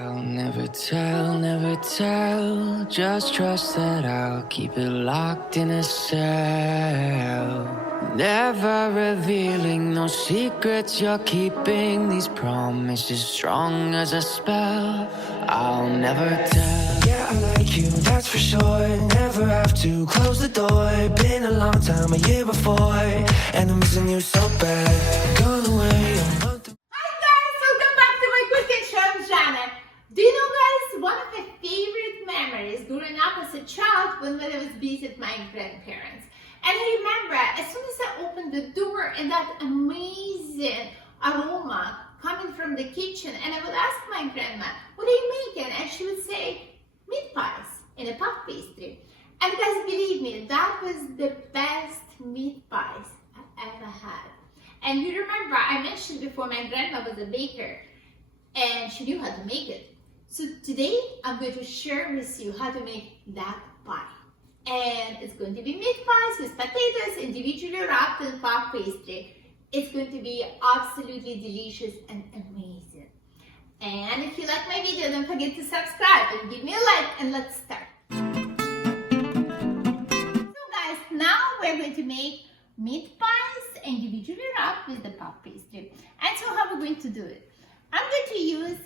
I'll never tell. Just trust that I'll keep it locked in a cell. Never revealing no secrets you're keeping. These promises strong as a spell. I'll never tell. Yeah, I like you, that's for sure. Never have to close the door. Been a long time, a year before, and I'm missing you so bad. Gone away a month. Hi guys, welcome back to my cooking show. I'm Janna. Do you know guys, one of my favorite memories growing up as a child when I was visiting my grandparents. And I remember as soon as I opened the door and that amazing aroma coming from the kitchen, and I would ask my grandma, what are you making? And she would say, meat pies in a puff pastry. And guys, believe me, that was the best meat pies I ever had. And you remember, I mentioned before my grandma was a baker and she knew how to make it. So today I'm going to share with you how to make that pie. And it's going to be meat pies with potatoes individually wrapped in puff pastry. It's going to be absolutely delicious and amazing. And if you like my video, don't forget to subscribe and give me a like, and let's start. So guys, now we're going to make meat pies individually wrapped with the puff pastry. And so how we're going to do it? I'm going to use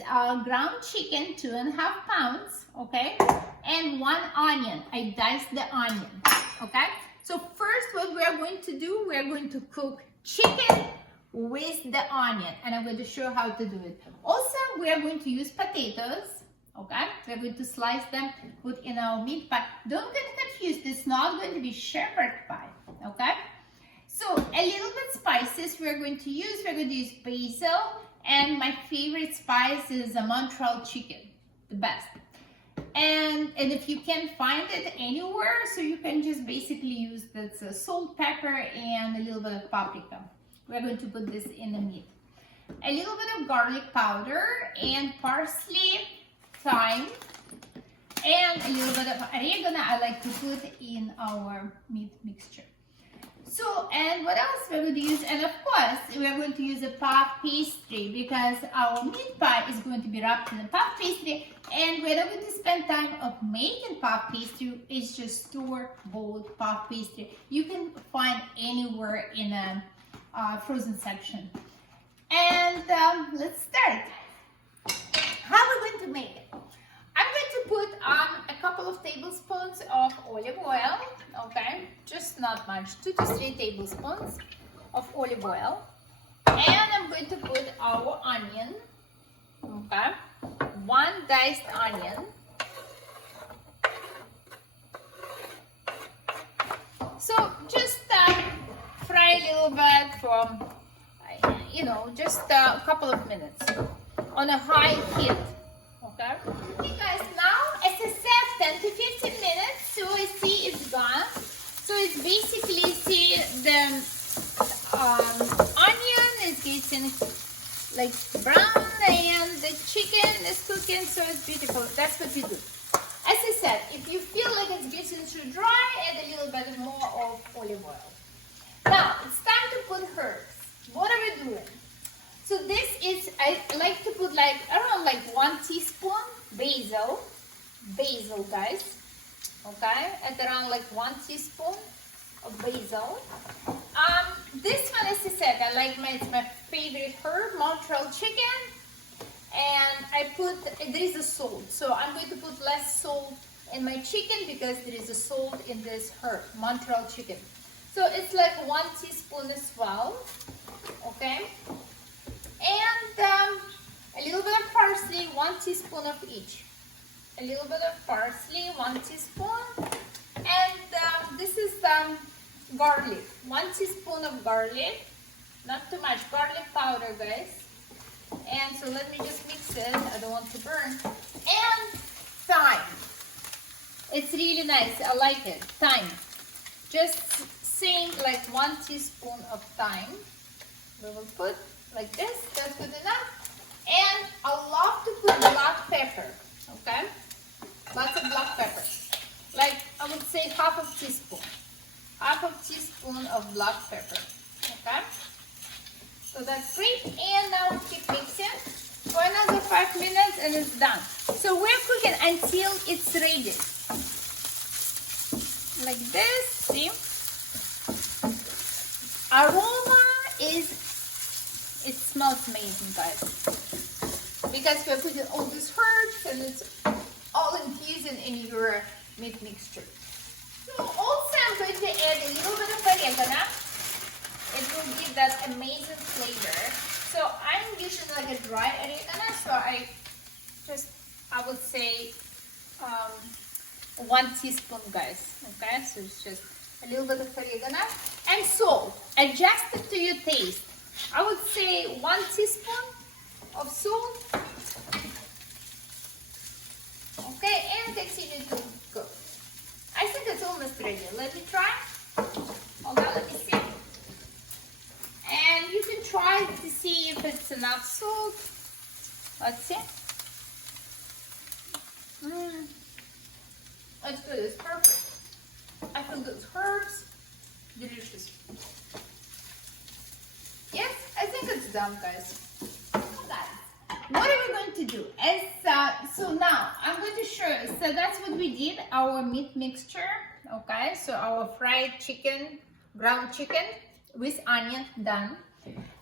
ground chicken, 2.5 pounds, okay, and 1 onion. I diced the onion, okay. So first what we are going to do, we are going to cook chicken with the onion, and I'm going to show how to do it. Also, we are going to use potatoes, okay. We're going to slice them, put in our meat pie. Don't get confused, it's not going to be shepherd pie, okay. So a little bit spices we're going to use basil, and my favorite spice is a Montreal chicken, the best. And if you can find it anywhere, so you can just basically use that's salt, pepper, and a little bit of paprika. We're going to put this in the meat. A little bit of garlic powder and parsley, thyme, and a little bit of oregano I like to put in our meat mixture. So, and what else we're going to use? And of course, we're going to use a puff pastry because our meat pie is going to be wrapped in a puff pastry, and we're not going to spend time of making puff pastry. It's just store-bought puff pastry. You can find anywhere in a frozen section. And let's start. How are we going to make it? I'm going to put on a couple of tablespoons of olive oil, okay, just not much, 2 to 3 tablespoons of olive oil, and I'm going to put our onion, okay, 1 diced onion. So just fry a little bit from, just a couple of minutes on a high heat. Okay. Okay guys, now as I said, 10 to 15 minutes, so I see it's gone. So it's basically, see the onion is getting like brown and the chicken is cooking, so it's beautiful. That's what we do. As I said, if you feel like it's getting too dry, add a little bit more of olive oil. Now it's time to put herbs. What are we doing? So this is, I like to put like around like 1 teaspoon basil guys, okay, at around like 1 teaspoon of basil. This one, as I said, I like it's my favorite herb, Montreal chicken, and I put, there is a salt, so I'm going to put less salt in my chicken because there is a salt in this herb, Montreal chicken. So it's like 1 teaspoon as well, okay. And a little bit of parsley, 1 teaspoon of each. A little bit of parsley, 1 teaspoon. And this is garlic, 1 teaspoon of garlic. Not too much garlic powder, guys. And so let me just mix it. I don't want to burn. And thyme. It's really nice. I like it. Thyme. Just same like 1 teaspoon of thyme. We will put like this, that's good enough. And I love to put black pepper, okay? Lots of black pepper. Like, I would say half a teaspoon. Half a teaspoon of black pepper, okay? So that's great. And now keep mixing. for another 5 minutes and it's done. So we're cooking until it's ready. Like this, see? Aroma it smells amazing, guys. Because we're putting all these herbs and it's all infusing in your meat mixture. So also I'm going to add a little bit of oregano. It will give that amazing flavor. So I'm using like a dry oregano, so I would say 1 teaspoon, guys. Okay, so it's just a little bit of oregano and salt. Adjust it to your taste. I would say 1 teaspoon of salt. Okay, and continue to cook. I think it's almost ready. Let me try. Hold on, let me see. And you can try to see if it's enough salt. Let's see. It's good. It's perfect. I feel those herbs. Delicious. Yes, I think it's done, guys. What are we going to do? So now I'm going to show you. So that's what we did, our meat mixture. Okay, so our fried chicken, ground chicken with onion, done.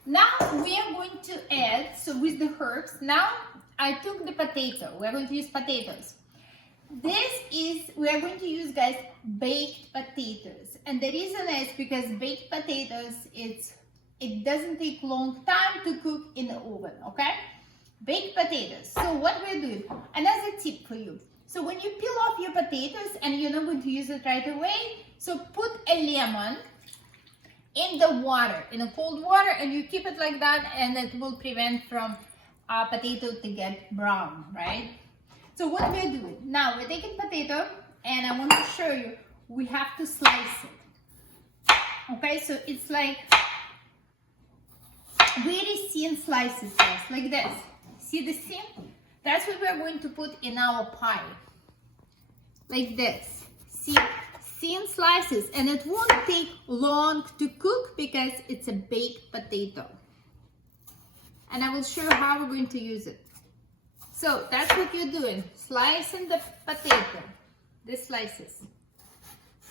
Now we are going to add, so with the herbs, now I took the potato. We're going to use potatoes. We are going to use, guys, baked potatoes. And the reason is because baked potatoes, it doesn't take long time to cook in the oven, okay? Baked potatoes. So what we're doing, another tip for you. So when you peel off your potatoes and you're not going to use it right away, so put a lemon in the water, in the cold water, and you keep it like that, and it will prevent from potato to get brown, right? So what we're doing, now we're taking potato, and I want to show you, we have to slice it. Okay, so it's like very thin slices, guys, like this. See the thin? That's what we're going to put in our pie. Like this. See? Thin slices. And it won't take long to cook because it's a baked potato. And I will show you how we're going to use it. So that's what you're doing. Slicing the potato. These slices.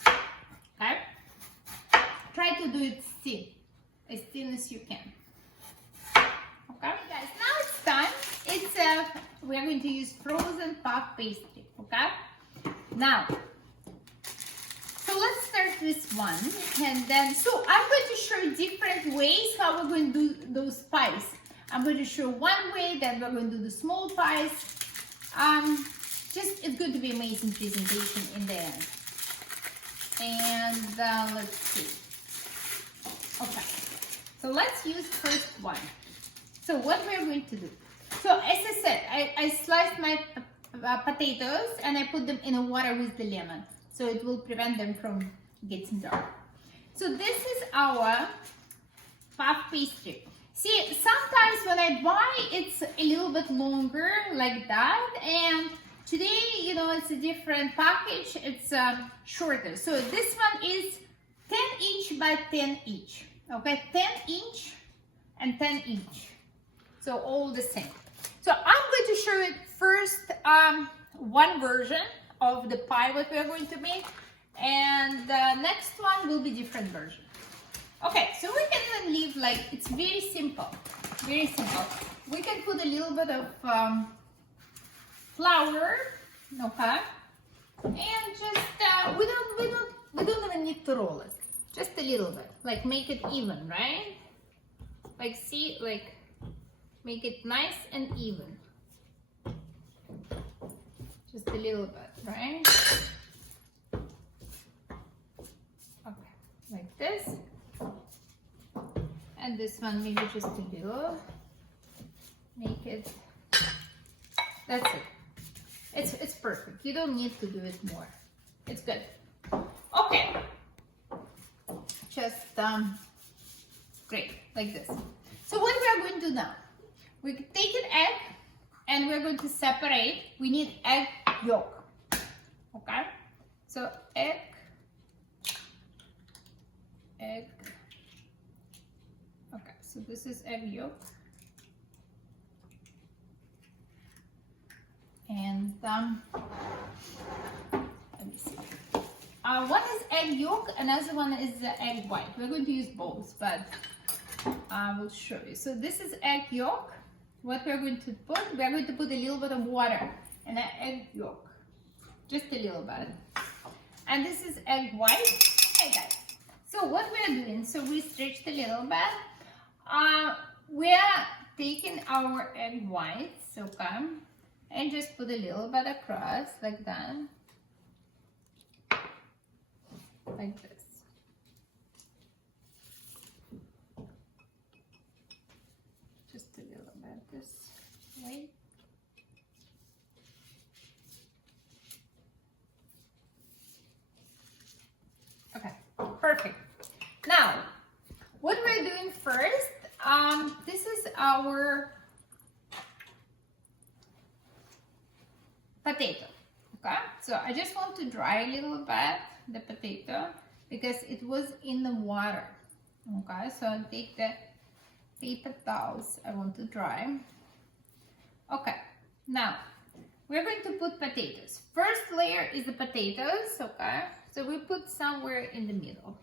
Okay? Try to do it thin. As thin as you can. Okay, guys, now it's time. We're going to use frozen puff pastry. Okay, now, so let's start this one, and then I'm going to show you different ways how we're going to do those pies. I'm going to show one way, then we're going to do the small pies. It's going to be amazing presentation in the end. And let's see. Okay, so let's use first one. So what we're going to do, so as I said, I sliced my potatoes and I put them in the water with the lemon, so it will prevent them from getting dark. So this is our puff pastry. See, sometimes when I buy, it's a little bit longer like that, and today, you know, it's a different package, it's shorter. So this one is 10 inch by 10 inch, okay, 10 inch and 10 inch. So all the same. So I'm going to show you first one version of the pie what we're going to make, and the next one will be different version. Okay, so we can even leave like, it's very simple, very simple. We can put a little bit of flour, okay, and just we don't even need to roll it, just a little bit, like make it even, right? Like see, like. Make it nice and even. Just a little bit, right? Okay, like this. And this one maybe just a little. Make it. That's it. It's perfect. You don't need to do it more. It's good. Okay. Just great, like this. So what we are going to do now? We take an egg and we're going to separate. We need egg yolk. Okay? So egg. Okay, so this is egg yolk. let me see. One is egg yolk, another one is the egg white. We're going to use both, but I will show you. So this is egg yolk. What we're going to put a little bit of water in the egg yolk, just a little bit. And this is egg white. Okay, guys. So what we're doing? So we stretched a little bit. We're taking our egg whites, okay, and just put a little bit across like that, like this. Just a little bit this way. Okay, perfect. Now, what we're doing first, this is our potato, okay? So I just want to dry a little bit the potato because it was in the water, okay? So I'll take the paper towels, I want to dry. Okay, now we're going to put potatoes. First layer is the potatoes, okay? So we put somewhere in the middle.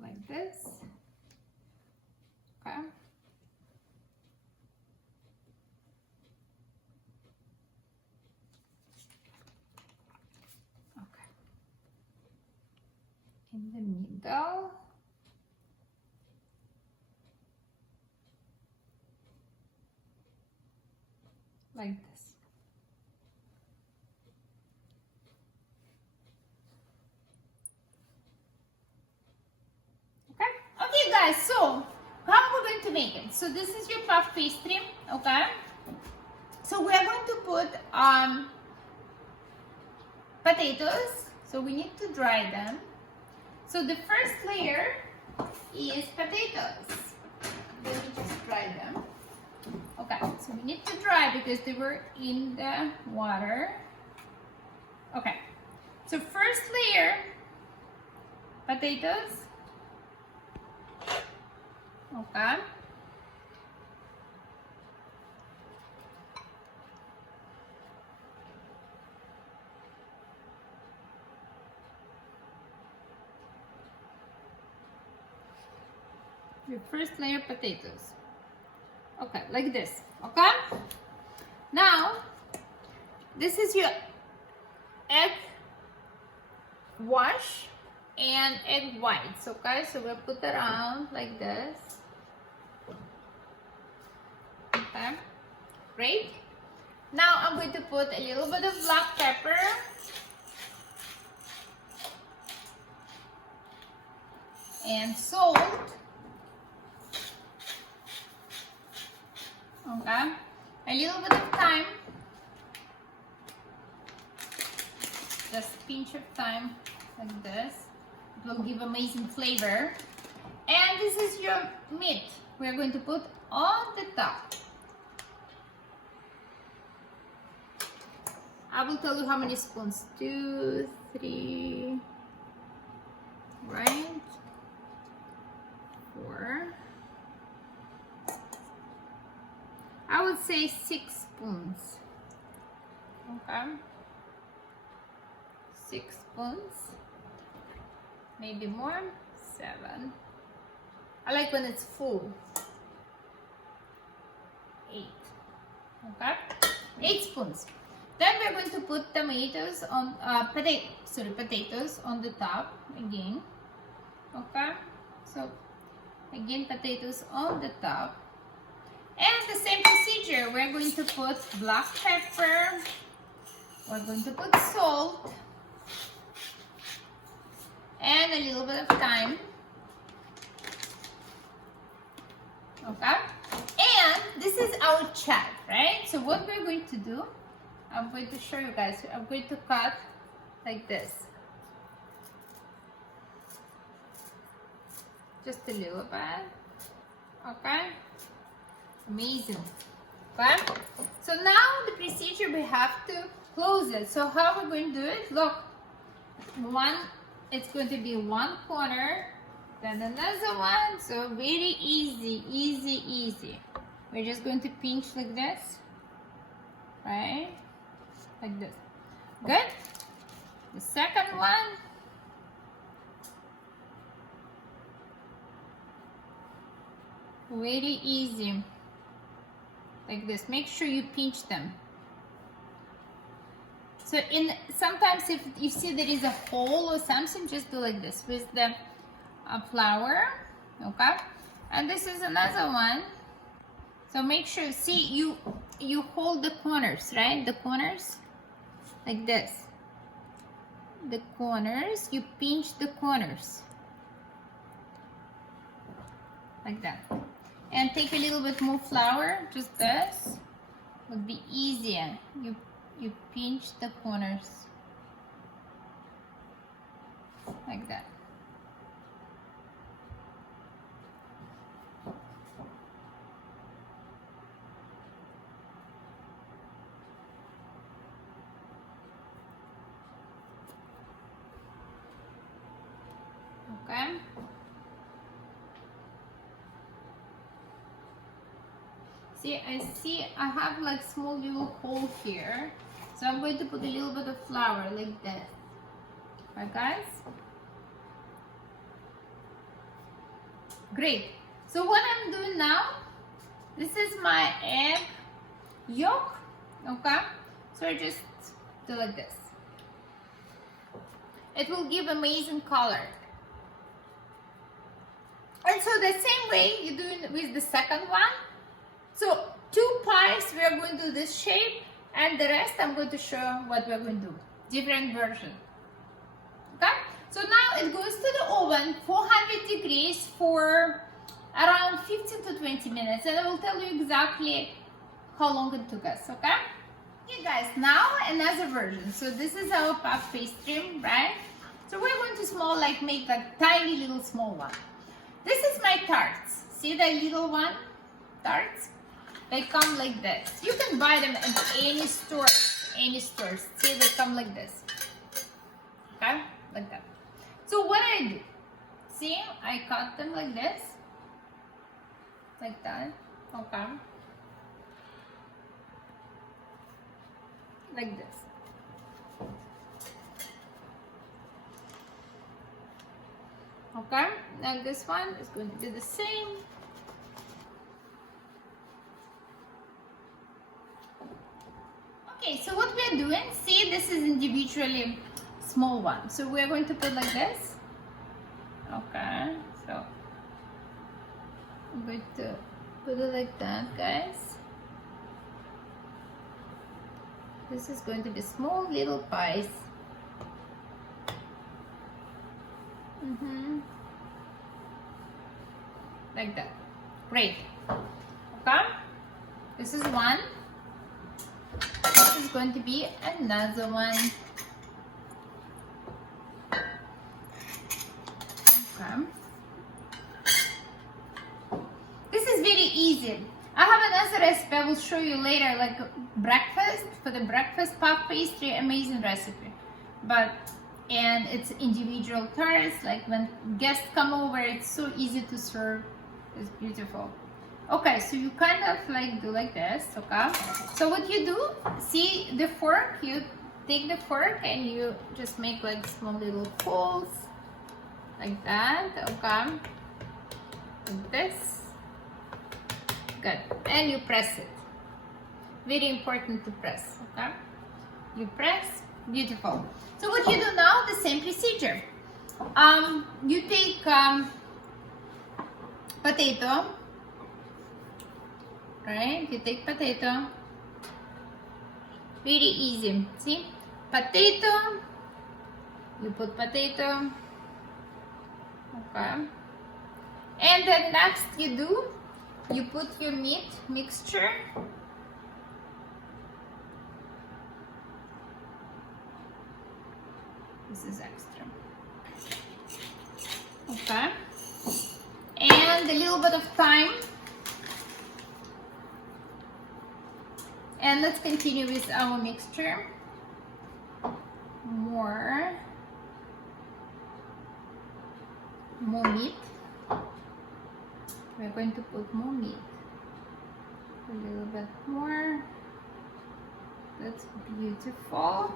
Like this, okay? Okay. In the middle. Like this. Okay guys, so how are we going to make it? So this is your puff pastry, okay? So we are going to put potatoes, so we need to dry them. So the first layer is potatoes. Let me just dry them. Okay, so we need to dry because they were in the water. Okay, so first layer, potatoes. Okay. Your first layer potatoes. Okay, like this. Okay. Now, this is your egg wash and egg whites. Okay, so we'll put around like this. Okay, great. Now I'm going to put a little bit of black pepper. And salt. Okay, a little bit of thyme. Just a pinch of thyme like this. It will give amazing flavor. And this is your meat we're going to put on the top. I will tell you how many spoons. 2, 3, right? 4. I would say 6 spoons. Okay. 6 spoons. Maybe more. 7. I like when it's full. 8. Okay. 8 spoons. Then we're going to put tomatoes on potatoes on the top again. Okay. So again, potatoes on the top. And the same procedure, we're going to put black pepper, we're going to put salt, and a little bit of thyme. Okay? And this is our chat, right? So what we're going to do, I'm going to show you guys. I'm going to cut like this. Just a little bit. Okay? Amazing. Okay? So now the procedure, we have to close it. So how we're going to do it? Look, it's going to be one corner, then another one. So very easy, easy, easy. we're just going to pinch like this, right? Like this. Good. The second one. Very easy. Like this. Make sure you pinch them. So sometimes if you see there is a hole or something, just do like this with the flour. Okay. And this is another one. So make sure, see, you hold the corners, right? The corners, like this. The corners, you pinch the corners. Like that. And take a little bit more flour, just this. Would be easier. You pinch the corners. Like that. Okay. See, I have like small little hole here. So I'm going to put a little bit of flour like this. Right, guys? Great. So what I'm doing now, this is my egg yolk. Okay? So I just do like this. It will give amazing color. And so the same way you do it with the second one. So 2 pies we are going to do this shape, and the rest I'm going to show what we're going to do. Different version. Okay? So now it goes to the oven, 400 degrees for around 15 to 20 minutes, and I will tell you exactly how long it took us. Okay? Okay guys, now another version. So this is our puff pastry, right? So we're going to make like tiny little small one. This is my tarts. See the little one? Tarts? They come like this. You can buy them at any store. Any stores. See, they come like this. Okay? Like that. So what I do? See, I cut them like this. Like that. Okay? Like this. Okay? Now this one is going to be the same. Okay, so what we are doing, see, this is individually small one. So we are going to put like this. Okay, so I'm going to put it like that, guys. This is going to be small little pies. Like that. Great. Okay, this is one. This is going to be another one. Okay. This is very easy. I have another recipe I will show you later, like breakfast, for the breakfast puff pastry, amazing recipe. And it's individual tarts, like when guests come over, it's so easy to serve. It's beautiful. Okay, so you kind of like do like this, okay? So what you do, see the fork, you take the fork and you just make like small little holes, like that, okay? Like this. Good. And you press it. Very important to press, okay? You press, beautiful. So what you do now, the same procedure. You take potato, right? You take potato. Very easy. See? Potato. You put potato. Okay. And then next you do, you put your meat mixture. This is extra. Okay. And a little bit of thyme. And let's continue with our mixture. More meat. We're going to put more meat. A little bit more. That's beautiful.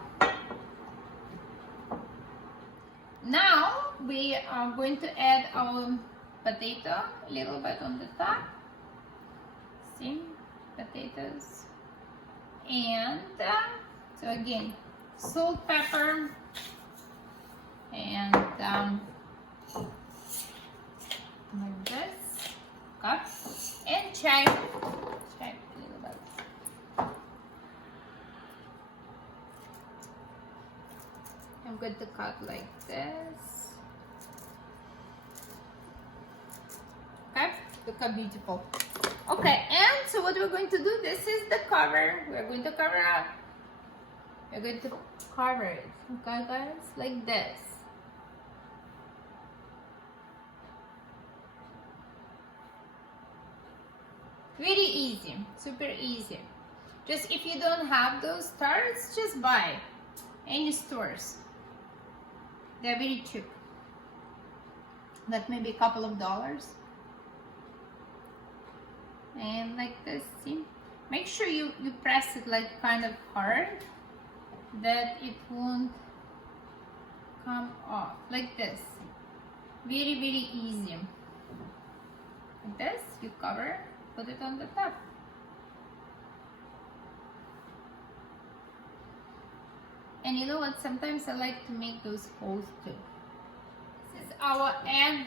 Now we are going to add our potato a little bit on the top. See, potatoes. And so again, salt, pepper, and like this, cup, and chai a little bit. I'm going to cut like this. Okay, look how beautiful. Okay, and so what we're going to do, this is the cover. We're going to cover up. We're going to cover it, okay guys, like this. Very easy, super easy. Just if you don't have those tarts, just buy any stores. They're very cheap, like maybe a couple of dollars. And like this, see, make sure you press it like kind of hard, that it won't come off, like this. Very easy. Like this, you cover, put it on the top. And you know what, sometimes I like to make those holes too. This is our egg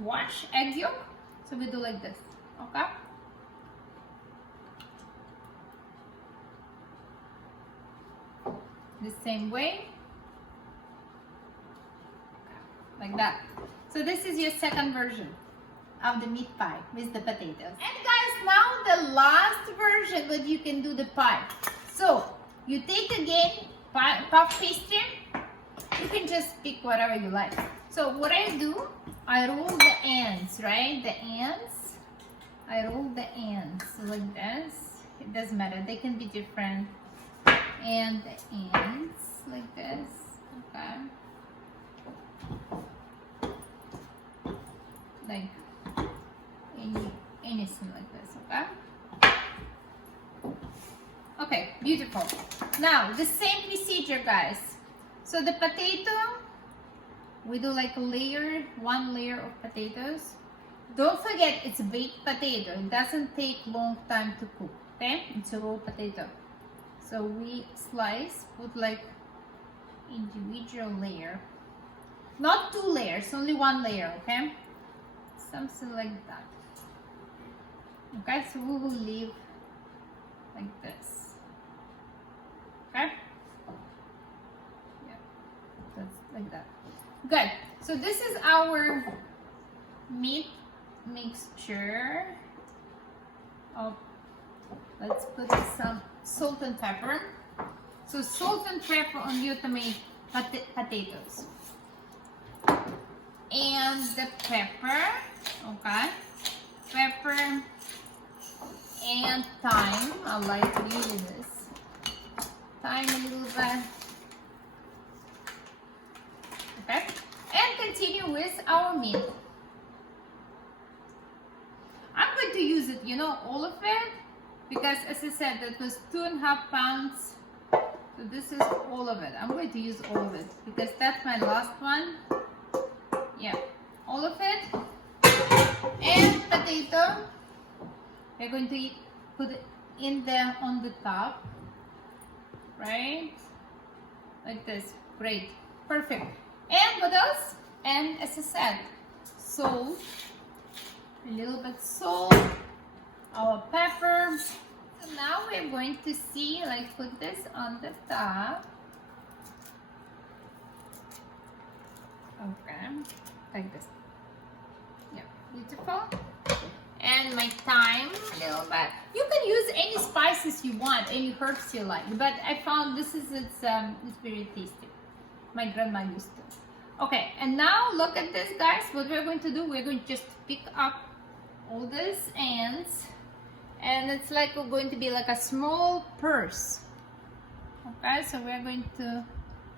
wash, egg yolk. So we do like this, okay? The same way, like that. So this is your second version of the meat pie with the potatoes. And guys, now the last version that you can do the pie. So you take again puff pastry. You can just pick whatever you like. So what I do, I roll the ends, right? The ends, I roll the ends like this. It doesn't matter, they can be different. And the ends like this, okay, like anything like this, okay. Okay, beautiful. Now the same procedure, guys. So the potato, we do like a layer, one layer of potatoes. Don't forget, it's a baked potato. It doesn't take long time to cook, okay? It's a raw potato. So we slice, put like individual layer. Not two layers, only one layer, okay? Something like that. Okay, so we will leave like this. Okay? Yeah, that's like that. Good. So this is our meat mixture. Oh, let's put some salt and pepper. So salt and pepper on your potatoes. And the pepper, okay? Pepper and thyme. I like really this. Thyme a little bit. Okay? And continue with our meat. I'm going to use it, you know, all of it. Because as I said, that was 2.5 pounds. So this is all of it. I'm going to use all of it because that's my last one. Yeah, all of it. And potato. We're going to put it in there on the top. Right? Like this. Great. Perfect. And what else? And as I said, salt. A little bit salt. Our pepper. So now we're going to see, like, put this on the top. Okay, like this. Yeah, beautiful. And my thyme, a little bit. You can use any spices you want, any herbs you like. But I found this is it's very tasty. My grandma used to. Okay, and now look at this, guys. What we're going to do, we're going to just pick up all these ends. And it's like we're going to be like a small purse. Okay, so we're going to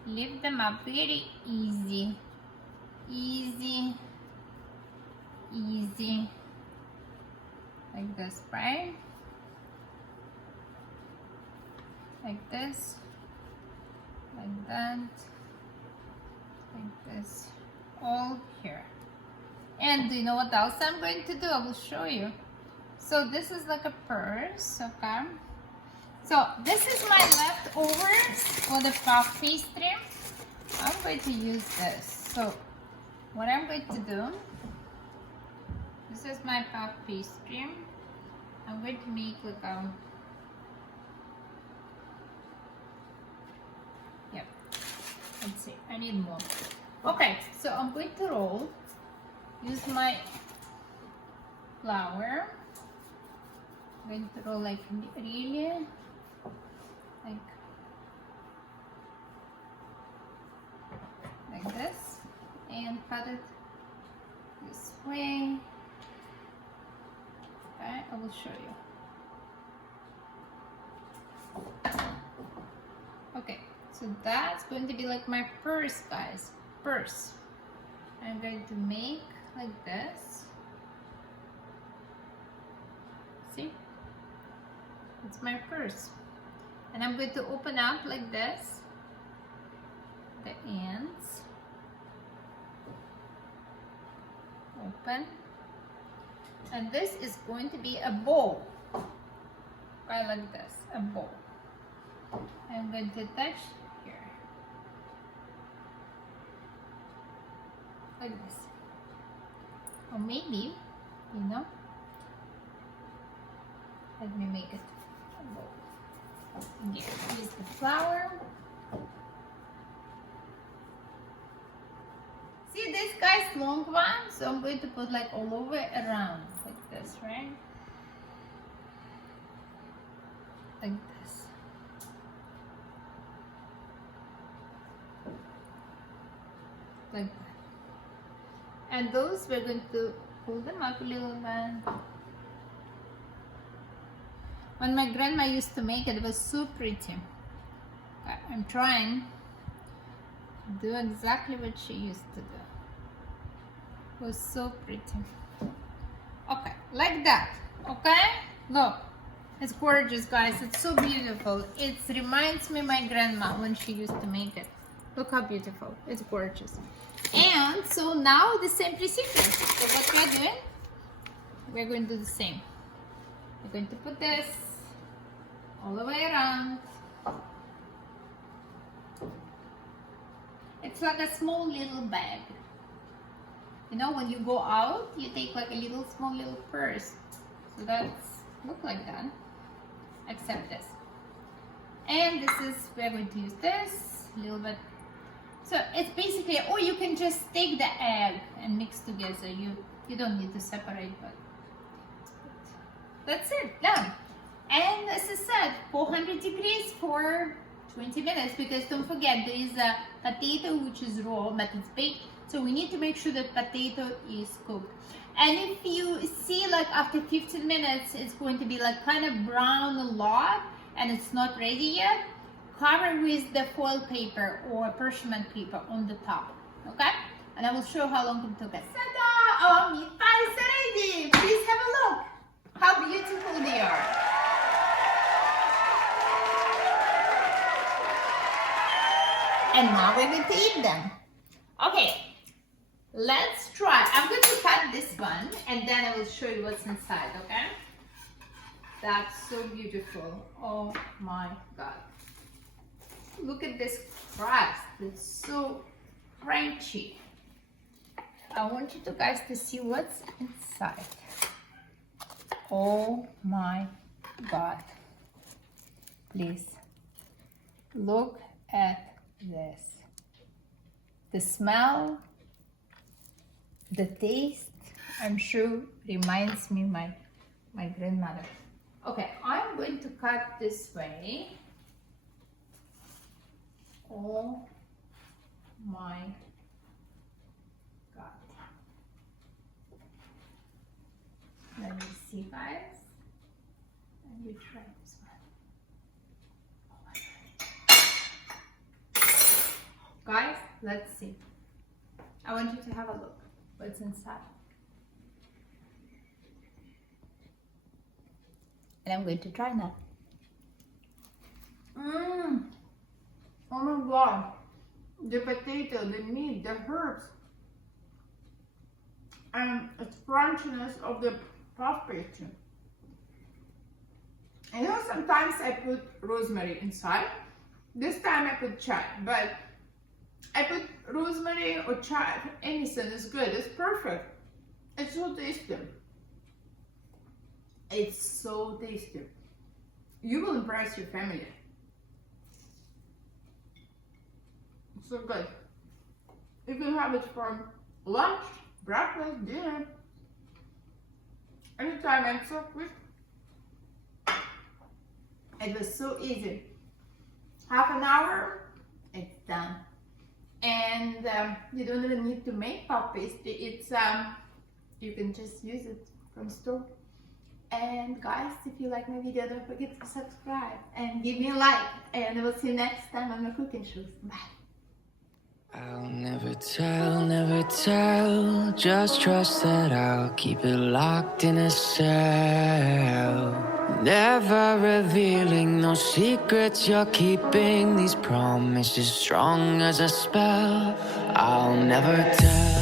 lift them up very easy. Easy. Easy. Like this, right? like this, like that, like this, all here. And do you know what else I'm going to do? I will show you. So this is like a purse, okay? So this is my leftovers for the puff pastry. I'm going to use this. So what I'm going to do, this is my puff pastry. I'm going to make like a, yep, let's see, I need more. Okay, so I'm going to roll, use my flour. I'm going to roll like really, like this, and cut it this way. Okay, I will show you. Okay, so that's going to be like my purse, guys. Purse. I'm going to make like this. See? It's my purse. And I'm going to open up like this, the ends. Open. And this is going to be a bowl. I like this, a bowl. I'm going to touch here. Like this. Or maybe, you know, let me make it a bowl. Here, use the flour. See this guy's long one? So I'm going to put like all over around, like this, right? Like this. Like that. And those we're going to pull them up a little bit. When my grandma used to make it, it was so pretty. I'm trying to do exactly what she used to do. It was so pretty. Okay, like that. Okay, look, it's gorgeous, guys. It's so beautiful. It reminds me of my grandma when she used to make it. Look how beautiful. It's gorgeous. And so now the same procedure. So what we're doing, we're going to do the same. We're going to put this all the way around. It's like a small little bag. You know, when you go out, you take like a little small little purse. So that's look like that, except this. And this is, we're going to use this a little bit. So it's basically, or you can just take the egg and mix together. You don't need to separate, but that's it, done. And as I said, 400 degrees for 20 minutes, because don't forget there is a potato which is raw but it's baked, so we need to make sure that potato is cooked. And if you see like after 15 minutes it's going to be like kind of brown a lot and it's not ready yet, cover with the foil paper or parchment paper on the top, okay? And I will show how long it took us. Ta-da! Our meat pie is ready! Please have a look how beautiful they are. And now we're going to eat them. Okay, let's try. I'm going to cut this one and then I will show you what's inside, okay? That's so beautiful. Oh my God. Look at this crust. It's so crunchy. I want you guys to see what's inside. Oh my God. Please look at this. The smell, the taste, I'm sure reminds me my grandmother. Okay, I'm going to cut this way. Oh my God. Let me see, guys. Let me try this one. Guys, let's see. I want you to have a look what's inside. And I'm going to try now. Mmm. Oh my god. The potato, the meat, the herbs, and its crunchiness of the puff pastry. I know sometimes I put rosemary inside. This time I put chive, but I put rosemary or chive. Anything is good. It's perfect. It's so tasty. It's so tasty. You will impress your family. It's so good. You can have it for lunch, breakfast, dinner. Anytime. I'm so quick. It was so easy. Half an hour, it's done. And you don't even need to make puff pastry. It's you can just use it from store. And guys, if you like my video, don't forget to subscribe and give me a like. And I will see you next time on my cooking shows. Bye. I'll never tell. Just trust that I'll keep it locked in a cell. Never revealing no secrets you're keeping. These promises strong as a spell. I'll never tell.